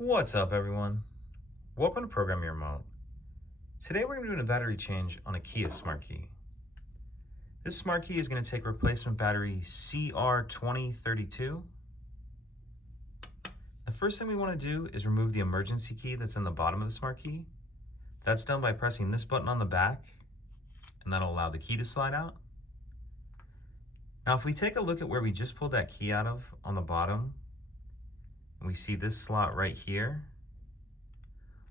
What's up, everyone? Welcome to Program Your Remote. Today we're going to do a battery change on a Kia Smart Key. This Smart Key is going to take replacement battery CR2032. The first thing we want to do is remove the emergency key that's in the bottom of the Smart Key. That's done by pressing this button on the back, and that'll allow the key to slide out. Now if we take a look at where we just pulled that key out of on the bottom, and we see this slot right here,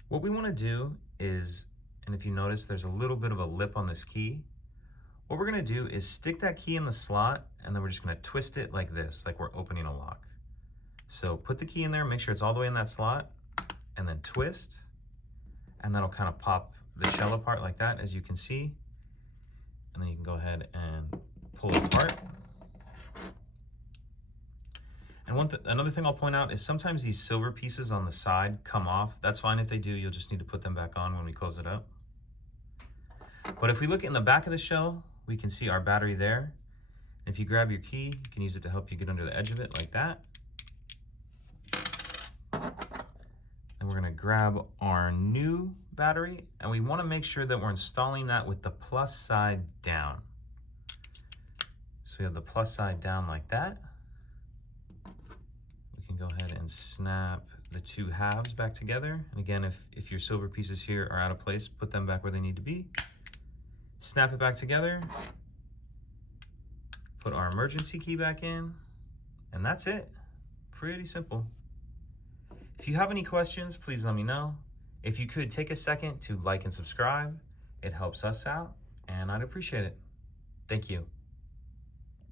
what we want to do is, and if you notice there's a little bit of a lip on this key, what we're going to do is stick that key in the slot, and then we're just going to twist it like this, like we're opening a lock. So put the key in there, make sure it's all the way in that slot, and then twist, and that'll kind of pop the shell apart like that, as you can see. And then you can go ahead and pull it apart. And another thing I'll point out is sometimes these silver pieces on the side come off. That's fine if they do, you'll just need to put them back on when we close it up. But if we look in the back of the shell, we can see our battery there. And if you grab your key, you can use it to help you get under the edge of it like that. And we're gonna grab our new battery, and we wanna make sure that we're installing that with the plus side down. So we have the plus side down like that. Can go ahead and snap the two halves back together. And again, if your silver pieces here are out of place, put them back where they need to be. Snap it back together. Put our emergency key back in. And that's it. Pretty simple. If you have any questions, please let me know. If you could take a second to like and subscribe, it helps us out, and I'd appreciate it. Thank you.